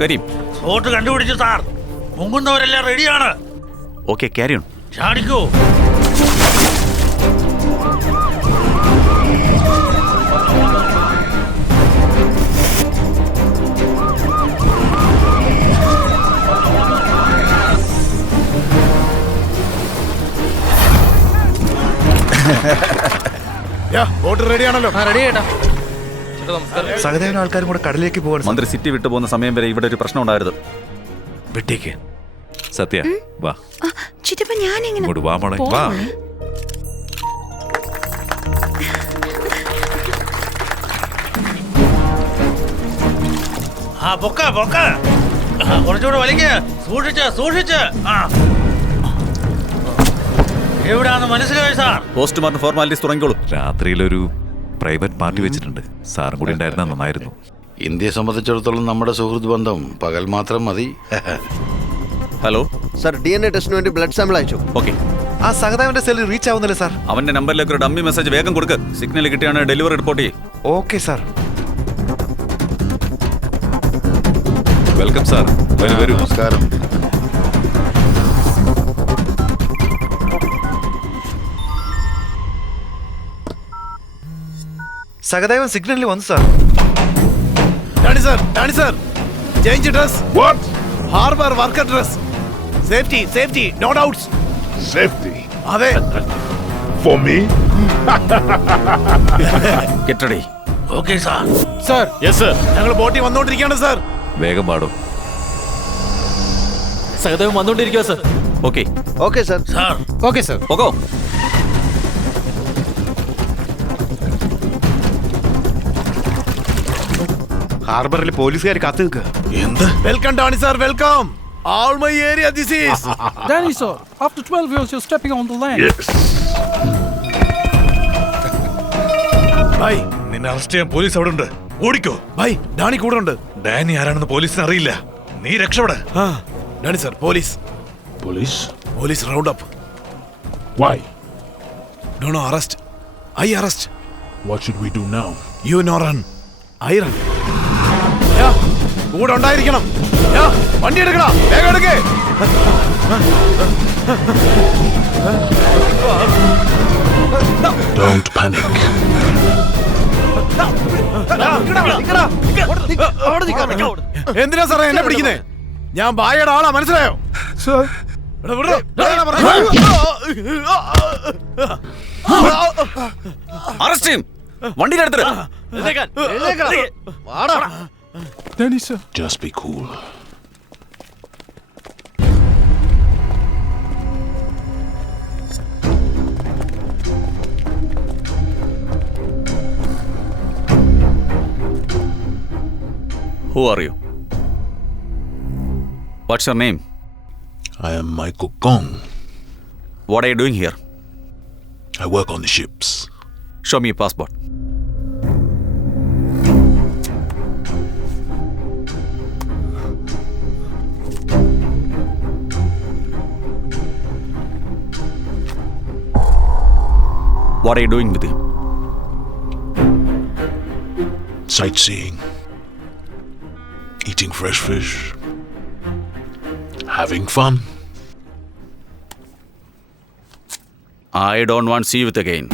Kareem, spot കണ്ടുപിടിച്ചു sir. മുങ്ങുന്നവരെല്ലാം റെഡിയാണ്. Okay, carry on. ചാടിക്കോ. ബോട്ട് റെഡിയാണല്ലോ. സഹദേവനും ആൾക്കാരും കൂടെ കടലിലേക്ക് പോകണം. മന്ത്രി സിറ്റി വിട്ടു പോകുന്ന സമയം വരെ ഇവിടെ ഒരു പ്രശ്നം ഉണ്ടായിരുന്നു. വിട്ടേക്ക്. സത്യ വാ, ഇങ്ങോട്ട് വാ മോളെ, വാ. പൊക്ക പൊക്ക, കുറച്ചുകൂടെ വലിക്ക്. സൂക്ഷിച്ച്. എവിടാന്ന് മനസ്സിലായി സാർ? പോസ്റ്റ്മോർട്ടം ഫോർമാലിറ്റീസ് തുടങ്ങിക്കോളൂ. രാത്രിയിലൊരു പ്രൈവറ്റ് പാർട്ടി വെച്ചിട്ടുണ്ട്. സാറും കൂടി ഉണ്ടായിരുന്ന നന്നായിരുന്നു. ഇന്ത്യയെ സംബന്ധിച്ചിടത്തോളം നമ്മുടെ സുഹൃത്ത് ബന്ധം പകൽ മാത്രം മതി. ഹലോ സർ, DNA ടെസ്റ്റിന് വേണ്ടി ബ്ലഡ് സാമ്പിൾ അയച്ചു. ഓക്കെ. ആ സഹദേവന്റെ സെല്ലിൽ റീച്ച് ആവുന്നില്ല സാർ. അവന്റെ നമ്പറിലേക്ക് ഒരു ഡമ്മി മെസ്സേജ് വേഗം കൊടുക്ക്. സിഗ്നൽ കിട്ടിയാണ് ഡെലിവറി റിപ്പോർട്ട് ചെയ്യും. Okay sir. വെൽക്കം സാർ, വരൂ. നമസ്കാരം. സഹദേവൻ സിഗ്നലിൽ വന്നു sir. Danny sir, change dress. What? Harbour worker dress. Safety, no doubts. Safety? അതെ. For me? Get ready. Okay sir. Sir, yes sir. ഞങ്ങൾ ബോട്ടിൽ വന്നോണ്ടിരിക്കുകയാണ് സർ. വേഗം പാടും. സഹദേവൻ വന്നോണ്ടിരിക്കുക sir. Okay. Okay sir. Sir. Okay sir. പോകോ. ഹാർബറിൽ പോലീസുകാർ കാത്തു നിൽക്കുക. എന്ത്? Welcome Danny sir, welcome. All my area this is. Danny sir, after 12 years you're stepping on the land. Yes. Bye, നിന്നെ അറസ്റ്റ് ചെയ്യാൻ പോലീസ് അവിടെ ഉണ്ട്. ഓടിക്കോ. ബൈ, ഡാനി കൂടെ ഉണ്ട്. ഡാനി ആരാണെന്ന് പോലീസിന് അറിയില്ല. നീ രക്ഷപ്പെട്. Danny sir, police round up. Why? No, arrest. I arrest. What should we do now? You no run. I run. കൂടെ ഉണ്ടായിരിക്കണം. വണ്ടി എടുക്കടാ, വേഗം എടുക്കേ. Don't panic. എന്തിനാ സാറേ എന്നെ പിടിക്കുന്നേ? ഞാൻ ബായയുടെ ആളാ, മനസ്സിലായോ? അറസ്റ്റ് ചെയ്യും. വണ്ടിയുടെ അടുത്ത്. Danny sir. Just be cool. Who are you? What's your name? I am Michael Gong. What are you doing here? I work on the ships. Show me your passport. What are you doing with him? Sightseeing. Eating fresh fish. Having fun. I don't want to see you again.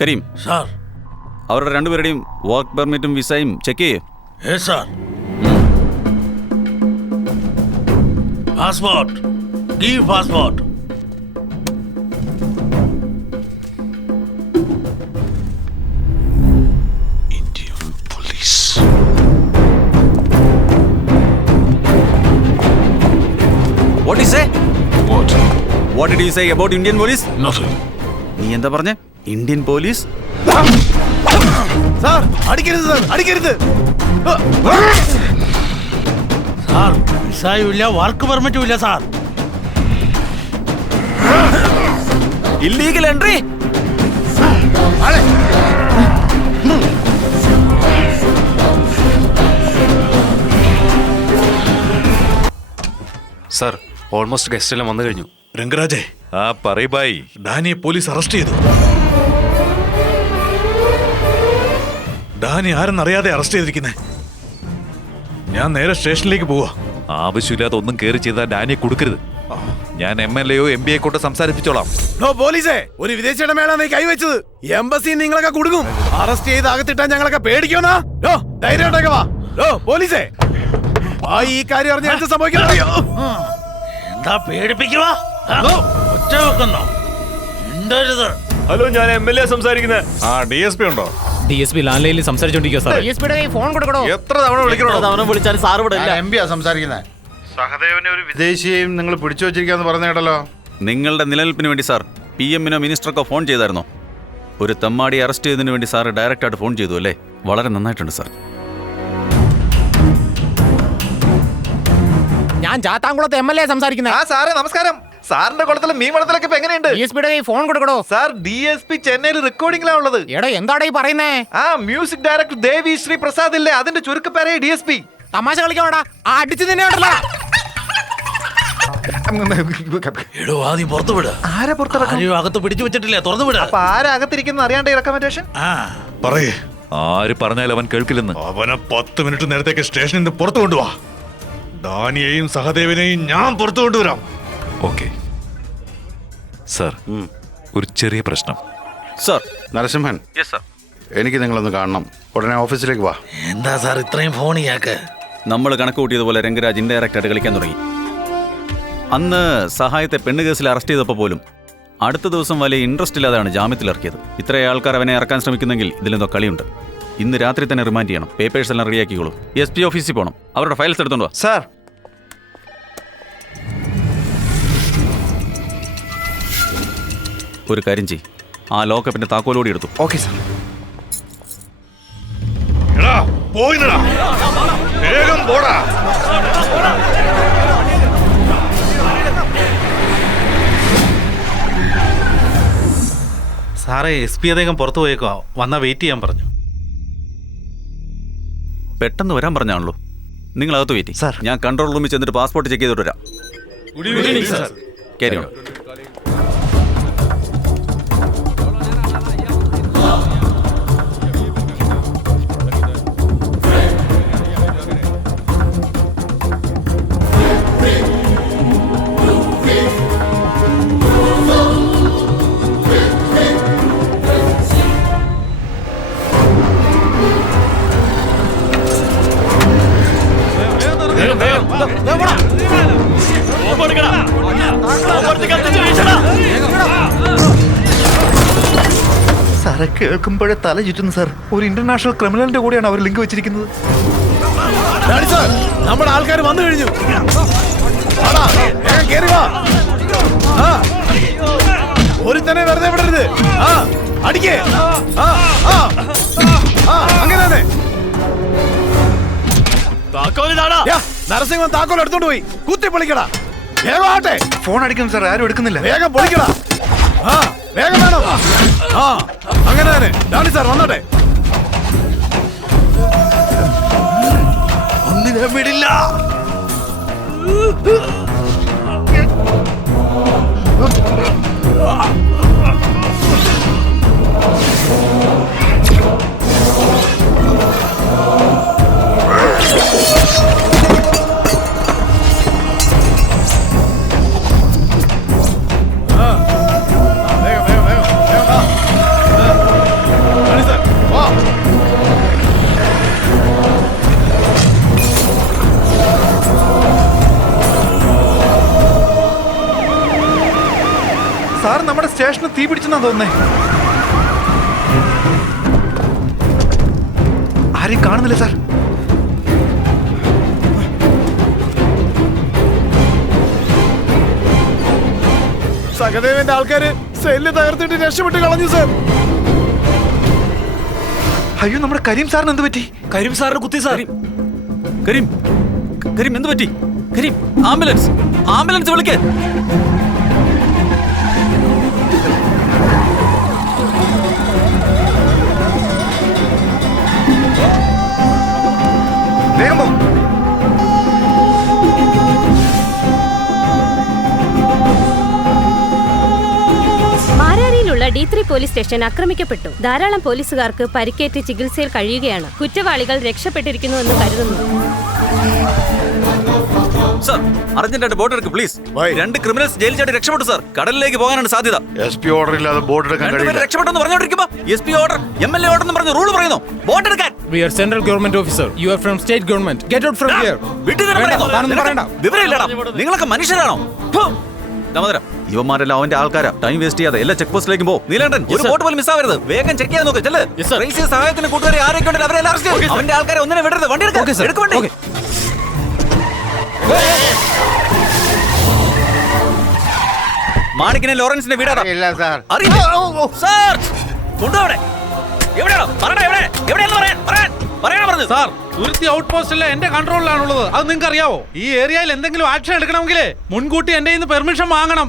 Kareem sir. അവരുടെ രണ്ടുപേരുടെയും work പെർമിറ്റും വിസയും check ചെയ്യേ. Yes sir. Passport. Give passport. Indian police. What did you say? What? What did you say about Indian police? Nothing. നീ എന്താ പറഞ്ഞേ? Indian police? Sir, അടിക്കരുത് sir, അടിക്കരുത്. സാർ, വിസയും ഇല്ല, വർക്ക് പെർമിറ്റും ഇല്ല sir. Illegal entry. Sir almost guest എല്ലാം വന്നു കഴിഞ്ഞു. രംഗരാജേ, ആ പറയ് ബായ്. ഡാനിയെ പോലീസ് അറസ്റ്റ് ചെയ്തു. ഡാനി ആരെന്നറിയാതെ അറസ്റ്റ് ചെയ്തിരിക്കുന്നേ. ഞാൻ നേരെ സ്റ്റേഷനിലേക്ക് പോവാ. ആവശ്യമില്ലാതെ ഒന്നും കയറി ചെയ്താൽ ഡാനിയെ കൊടുക്കരുത്. ഞാൻ MLA യോ MB കൊണ്ട് സംസാരിപ്പിച്ചോളാം. നോ പോലീസേ, ഒരു വിദേശിയുടെ മേളാണ് നീ കൈവച്ചത്. എംബസി നിങ്ങളൊക്കെ കുടുങ്ങും. അറസ്റ്റ് ചെയ്ത് അകത്തിട്ടാൻ ഞങ്ങളൊക്കെ പേടിക്കോന്നാ? ധൈര്യമായിട്ടൊക്കെ വാ. പോലീസേ, ഈ കാര്യം അറിഞ്ഞ എന്ത് സംഭവിക്കണോ? എന്താ പേടിപ്പിക്കുവാ? ഒച്ച വെക്കുന്നോ? മിണ്ടരുത്. ഹലോ, ഞാൻ MLA സംസാരിക്കുന്നത്. DSP ഉണ്ടോ? DSP ലാൻഡ്ലൈനിൽ സംസാരിച്ചോണ്ടിരിക്കുക സാർ. ഫോൺ കൊടുക്കണോ? എത്ര തവണ വിളിക്കണോ? തവണ വിളിച്ചാൽ സാർ ഇവിടെ ഇല്ല. എം പിയാ സംസാരിക്കുന്നത്. സഹദേവനെ ഒരു വിദേശിയെയും നിങ്ങൾ പിടിച്ചു വച്ചിരിക്കാന്ന് പറഞ്ഞ കേട്ടല്ലോ. നിങ്ങളുടെ നിലനിൽപ്പിന് വേണ്ടി സാർ PM-നോ മിനിസ്റ്റർക്കോ ഫോൺ ചെയ്തായിരുന്നോ? ഒരു തെമ്മാടി അറസ്റ്റ് ചെയ്തതിനു വേണ്ടി സാർ ഡയറക്റ്റായിട്ട് ഫോൺ ചെയ്തു അല്ലേ? വളരെ നന്നായിട്ടുണ്ട് സാർ. ഞാൻ ചാത്താംകുളത്ത് MLA സംസാരിക്കുന്നത്. ആ സാറേ നമസ്കാരം. സാറിന്റെ കുളത്തിലെ മീൻ വളത്തിലൊക്കെ ഇപ്പൊ എങ്ങനെയുണ്ട്? DSPയുടെ കയ്യിൽ ഫോൺ കൊടുക്കണോ? സാർ DSP ചെന്നൈയിൽ റെക്കോർഡിംഗിലാണ് ഉള്ളത്. എടോ എന്താടാ ഈ പറയുന്നേ? ആ മ്യൂസിക് ഡയറക്ടർ ദേവി ശ്രീ പ്രസാദ് ഇല്ലേ, അതിന്റെ ചുരുക്കപ്പേരായി DSP. തമാശ കളിക്കാടാ, അടിച്ചു തന്നെ ഉണ്ടല്ലോ. എടോ ആദ്യം പുറത്തു വിട്. ആരെ പുറത്തിറക്കും? ആരെയും അകത്ത് പിടിച്ചു വെച്ചിട്ടില്ലേ? തുറന്നു വിട്. അപ്പൊ ആരാ അകത്തിരിക്കുന്ന അറിയാണ്ട് റെക്കമെൻഡേഷൻ? ആ, പറയേ, ആര് പറഞ്ഞാലും അവൻ കേൾക്കില്ലെന്ന്. അവനെ 10 മിനിറ്റ് നേരത്തേക്ക് സ്റ്റേഷനിൽ നിന്ന് പുറത്തു കൊണ്ടുപോവാ. ഡാനിയെയും സഹദേവനെയും ഞാൻ പുറത്തു കൊണ്ടുവരാം. ഓക്കെ സാർ, ഒരു ചെറിയ പ്രശ്നം. സാർ. Narasimhan, yes sir. എനിക്ക് നിങ്ങളൊന്ന് കാണണം. ഉടനെ ഓഫീസിലേക്ക് വാ. എന്താ സാർ ഇത്രയും ഫോണിയാക്ക്? നമ്മൾ കണക്ക് കൂട്ടിയതുപോലെ രംഗരാജ് ഇൻഡയറക്റ്റായിട്ട് കളിക്കാൻ തുടങ്ങി. അന്ന് സഹായത്തെ പെണ്ണ് കേസിൽ അറസ്റ്റ് ചെയ്തപ്പോൾ പോലും അടുത്ത ദിവസം വലിയ ഇൻട്രസ്റ്റ് ഇല്ലാതെയാണ് ജാമ്യത്തിൽ ഇറക്കിയത്. ഇത്രയും ആൾക്കാർ അവനെ ഇറക്കാൻ ശ്രമിക്കുന്നെങ്കിൽ ഇതിലെന്തോ കളിയുണ്ട്. ഇന്ന് രാത്രി തന്നെ റിമാൻഡ് ചെയ്യണം. പേപ്പേഴ്സ് എല്ലാം റെഡിയാക്കിക്കോളൂ. SP ഓഫീസിൽ പോകണം. അവരുടെ ഫയൽസ് എടുത്തോണ്ടോ? സാർ, ഒരു കാര്യം ചെയ്യ്, ആ ലോക്കപ്പിന്റെ താക്കോലോടി എടുത്തു. Okay sir. എടാ, പോയിനടാ. വേഗം പോടാ. സാറേ, SP അദ്ദേഹം പുറത്തു പോയേക്കോ, വന്നാ വെയിറ്റ് ചെയ്യാൻ പറഞ്ഞു. പെട്ടെന്ന് വരാൻ പറഞ്ഞാണല്ലോ. നിങ്ങൾ അകത്ത് വെയിറ്റ് സാർ. ഞാൻ കൺട്രോൾ റൂമിൽ ചെന്നിട്ട് പാസ്പോർട്ട് ചെക്ക് ചെയ്തിട്ട് വരാം. കാര്യം സാറെ, കേൾക്കുമ്പോഴേ തല ചുറ്റുന്നു സാർ. ഒരു ഇന്റർനാഷണൽ ക്രിമിനലിന്റെ കൂടെയാണ് അവർ ലിങ്ക് വെച്ചിരിക്കുന്നത്. നമ്മുടെ ആൾക്കാർ വന്നു കഴിഞ്ഞു. ഒരു തന്നെ വെറുതെ വിടരുത്. അടിക്കേ. അങ്ങനെ തന്നെ. നരസിംഹൻ താക്കോൽ എടുത്തോണ്ട് പോയി. കുത്തി പൊളിക്കടാ. വേഗം ആട്ടെ. ഫോൺ അടിക്കുന്നു സാർ, ആരും എടുക്കുന്നില്ല. വേഗം പൊളിക്കടാ. വേഗം വേണം. അങ്ങനെ തന്നെ. ഡാനി സാർ വന്നോട്ടെ. ഒന്നിനെ വിടില്ല. സാർ, നമ്മുടെ സ്റ്റേഷന് തീ പിടിച്ചെന്നാ തോന്നുന്നേ. ആരെയും കാണുന്നില്ല സാർ. സഹദേവന്റെ ആൾക്കാര് സെല്ല് തകർത്തിട്ട് രക്ഷപ്പെട്ട് കളഞ്ഞു സാർ. അയ്യോ, നമ്മുടെ കരീം സാറിന് എന്ത് പറ്റി? കരീം സാറിന് കുത്തി സാർ. കരീം, കരീം എന്ത് പറ്റി? കരീം, ആംബുലൻസ്, ആംബുലൻസ് വിളിക്കേ. വേഗം പോ. D3 police station ആക്രമിക്കപ്പെട്ടു. ധാരാളം പോലീസുകാർക്ക് പരിക്കേറ്റ് ചികിത്സയിൽ കഴിയുകയാണ്. കുറ്റവാളികൾ രക്ഷപ്പെട്ടിരിക്കുന്നുവെന്ന് കരുതുന്നു. സർ, അർജന്റായിട്ട് ബോട്ട് എടുക്ക് പ്ലീസ്. Why? 2 ക്രിമിനൽസ് ജയിൽ ചാടി രക്ഷപ്പെട്ടു സർ. കടലിലേക്ക് പോകാനാണ് സാധ്യത. SP ഓർഡർ ഇല്ലാതെ ബോർഡ് എടുക്കാൻ രണ്ടുപേരും കഴിയില്ല. രക്ഷപ്പെട്ടെന്ന് പറഞ്ഞോണ്ടിരിക്കുമ്പോ SP ഓർഡർ, MLA ഓർഡർ എന്ന് പറഞ്ഞ റൂൾ പറയുന്നു. ബോട്ട് എടുക്കാൻ. We are central government officer. You are from state government. Get out from here. വിട്ടുതരാൻ പറയുന്നു. താനൊന്നും പറയണ്ട. വിവരമില്ലടാ. നിങ്ങളൊക്കെ മനുഷ്യരാണോ? ദാമോദര, ഇവന്മാരെല്ലാം അവന്റെ ആൾക്കാരാ. ടൈം വേസ്റ്റ് ചെയ്യാതെ എല്ലാ ചെക്ക് പോസ്റ്റിലേക്കും പോ. നീലകണ്ഠൻ, ഒരു ബോട്ട് പോലും മിസ്സാവരുത്. വേഗം ചെക്ക് ചെയ്യാൻ നോക്ക്. ചെല്ല്. റേസിയ സഹായത്തിന് കൂട്ടുകാരെ ആരൊക്കെ ഉണ്ടെങ്കിൽ അവരെ അറസ്റ്റ് ചെയ്യും. അവന്റെ ആൾക്കാരെ ഒന്നിനെ വിടരുത്. വണ്ടി എടുക്ക് വണ്ടി. മാണിക്കിനെ ലോറൻസിന്റെ വീടാ. ഇല്ല സാർ. അറിയില്ല സാർ. കൊണ്ടുപോടെ. എവിടെയാണോ? പറയണ എവിടെ? എവിടെയാണെന്ന് പറയാൻ പറഞ്ഞു. സാർ, തുരുത്തി ഔട്ട് പോസ്റ്റല്ലേ എന്റെ കൺട്രോളിലാണുള്ളത്. അത് നിങ്ങൾക്ക് അറിയാവോ? ഈ ഏരിയയിൽ എന്തെങ്കിലും ആക്ഷൻ എടുക്കണമെങ്കിൽ മുൻകൂട്ടി എന്റെ കയ്യിൽ നിന്ന് പെർമിഷൻ വാങ്ങണം.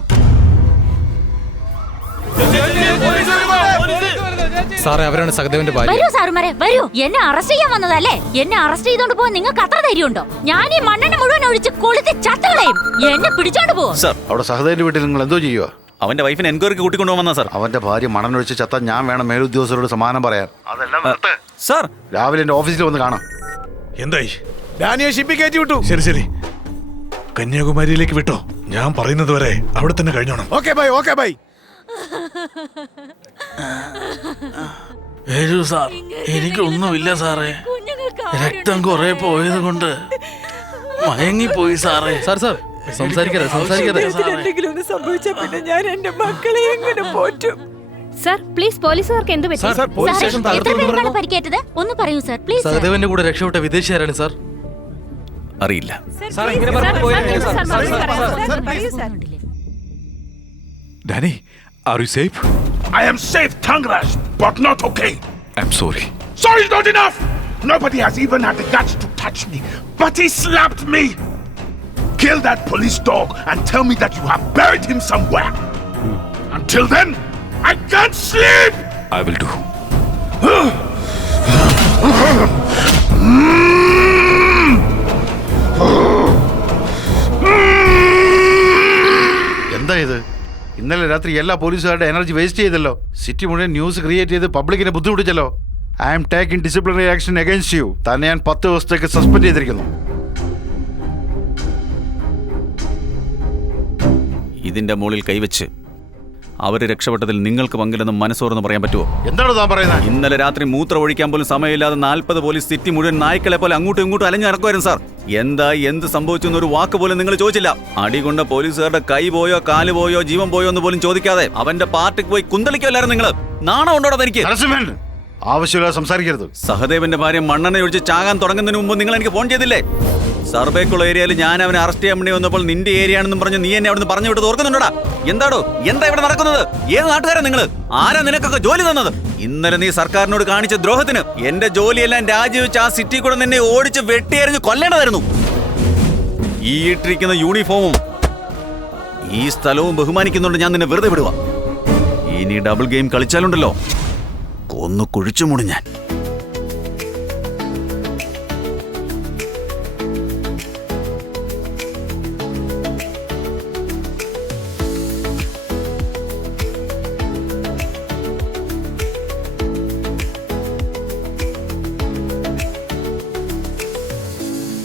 സാറേ, അവരാണ് സഹദേവന്റെ ഭാര്യ. വരൂ സാറുമാരെ, വരൂ. എന്നെ അറസ്റ്റ് ചെയ്യാൻ വന്നതല്ലേ? എന്നെ അറസ്റ്റ് ചെയ്തോണ്ട് പോകാൻ നിങ്ങൾക്ക് അത്ര ധൈര്യമുണ്ടോ? ഞാൻ ഈ മണ്ണെണ്ണ മുഴുവൻ ഒഴിച്ച് കൊളുത്തി ചത്തുകളയും. എന്നെ പിടിച്ചോണ്ട് പോകും. സാർ, അവിടെ സഹദേവന്റെ വീട്ടിൽ നിങ്ങൾ എന്തോ ചെയ്യുക? അവന്റെ വൈഫിനെ എൻക്വയറിക്ക് കൂട്ടിക്കൊണ്ടുപോകുന്ന സാർ. അവന്റെ ഭാര്യ മണനൊഴിച്ച് ചത്ത ഞാൻ വേണം മേലുദ്യോഗസ്ഥരോട് സമാനം പറയാൻ. അതെല്ലാം നിർത്ത്. സാർ, രാവിലെ എന്റെ ഓഫീസിൽ വന്ന് കാണാം. എന്തായി? ഡാനിയെ ഷിപ്പിൽ കയറ്റി വിട്ടു. ശരി ശരി, കന്യാകുമാരിയിലേക്ക് വിട്ടോ. ഞാൻ പറയുന്നത് വരെ അവിടെ തന്നെ കഴിഞ്ഞോണം. Okay bye, okay bye. വരൂ സാർ. എനിക്കൊന്നുമില്ല സാറേ. രക്തം കുറെ പോയത് കൊണ്ട് മയങ്ങിപ്പോയി സാറേ. സാർ സാർ സംസാരിക്കരുത്. സർ, പ്ലീസ്, പോലീസുകാർക്ക് എന്ത് പറ്റി? സാർ, പോലീസ് സ്റ്റേഷൻ തകർത്തു. പരിക്കേറ്റത് ഒന്ന് പറയൂ സർ, പ്ലീസ്. സഹദേവന്റെ കൂടെ രക്ഷപ്പെട്ട വിദേശീയരാണ് സാർ. അറിയില്ല. Danny, are you safe? I am safe, Thangraj, but not okay. I'm sorry. Sorry is not enough. Nobody has even had the guts to touch me, but he slapped me. Kill that police dog and tell me that you have buried him somewhere. Until then, I can't sleep. I will do. എന്താ ഇത്? ഇന്നലെ രാത്രി എല്ലാ പോലീസുകാരുടെ energy waste ചെയ്തല്ലോ. City മുഴുവൻ news create ചെയ്ത് പബ്ലിക്കിനെ ബുദ്ധിമുട്ടിച്ചല്ലോ. I am taking disciplinary action against you. തന്നെ ഞാൻ 10 ദിവസത്തേക്ക് സസ്പെൻഡ് ചെയ്തിരിക്കുന്നു. ഇതിന്റെ മുകളിൽ കൈവച്ച് അവര് രക്ഷപ്പെട്ടതിൽ നിങ്ങൾക്ക് പങ്കില്ലെന്ന് മനസ്സോർന്ന് പറയാൻ പറ്റുമോ? എന്താണ് താൻ പറയുന്നത്? ഇന്നലെ രാത്രി മൂത്രം ഒഴിക്കാൻ പോലും സമയമില്ലാതെ 40 പോലീസ് സിറ്റി മുഴുവൻ നായ്ക്കളെ പോലെ അങ്ങോട്ടും ഇങ്ങോട്ടും അലഞ്ഞു നടക്കുമായിരുന്നു സാർ. എന്ത് സംഭവിച്ചു എന്നൊരു വാക്ക് പോലും നിങ്ങൾ ചോദിച്ചില്ല. അടികൊണ്ട പോലീസുകാരുടെ കൈ പോയോ കാല് പോയോ ജീവൻ പോയോ എന്ന് പോലും ചോദിക്കാതെ അവന്റെ പാർട്ടിക്ക് പോയി കുന്തളിക്കല്ലായിരുന്നു നിങ്ങൾ. നാണം ഉണ്ടോടാ തനിക്ക്? ആവശ്യമില്ലാതെ സംസാരിക്കരുത്. സഹദേവന്റെ ഭാര്യ മണ്ണെണ്ണ ഒഴിച്ച് ചാകാൻ തുടങ്ങുന്നതിന് മുമ്പ് നിങ്ങൾ എനിക്ക് ഫോൺ ചെയ്തില്ലേ? സർവേക്കുള്ള ഏരിയയിൽ ഞാൻ അവനെ അറസ്റ്റ് ചെയ്യാൻ വേണ്ടി വന്നപ്പോൾ നിന്റെ ഏരിയ ആണെന്നും പറഞ്ഞ് നീ എന്നെ അവിടുന്ന് പറഞ്ഞു വിട്ടത് ഓർക്കുന്നുണ്ടോടാ? എന്താ ഇവിടെ നടക്കുന്നത്? ഏത് നാട്ടുകാരാ നിങ്ങൾ? ആരാ നിനക്കൊക്കെ ജോലി തന്നത്? ഇന്നലെ നീ സർക്കാരിനോട് കാണിച്ച ദ്രോഹത്തിന് എന്റെ ജോലിയെല്ലാം രാജിവെച്ച് ആ സിറ്റി കൂടെ നിന്നെ ഓടിച്ച് വെട്ടിയെറിഞ്ഞ് കൊല്ലേണ്ടതായിരുന്നു. ഈ ഇട്ടിരിക്കുന്ന യൂണിഫോമും ഈ സ്ഥലവും ബഹുമാനിക്കുന്നുണ്ട് ഞാൻ നിന്നെ വെറുതെ വിടുക. ഇനി ഡബിൾ ഗെയിം കളിച്ചാലുണ്ടല്ലോ, കൊന്നു കുഴിച്ചു മുടി ഞാൻ.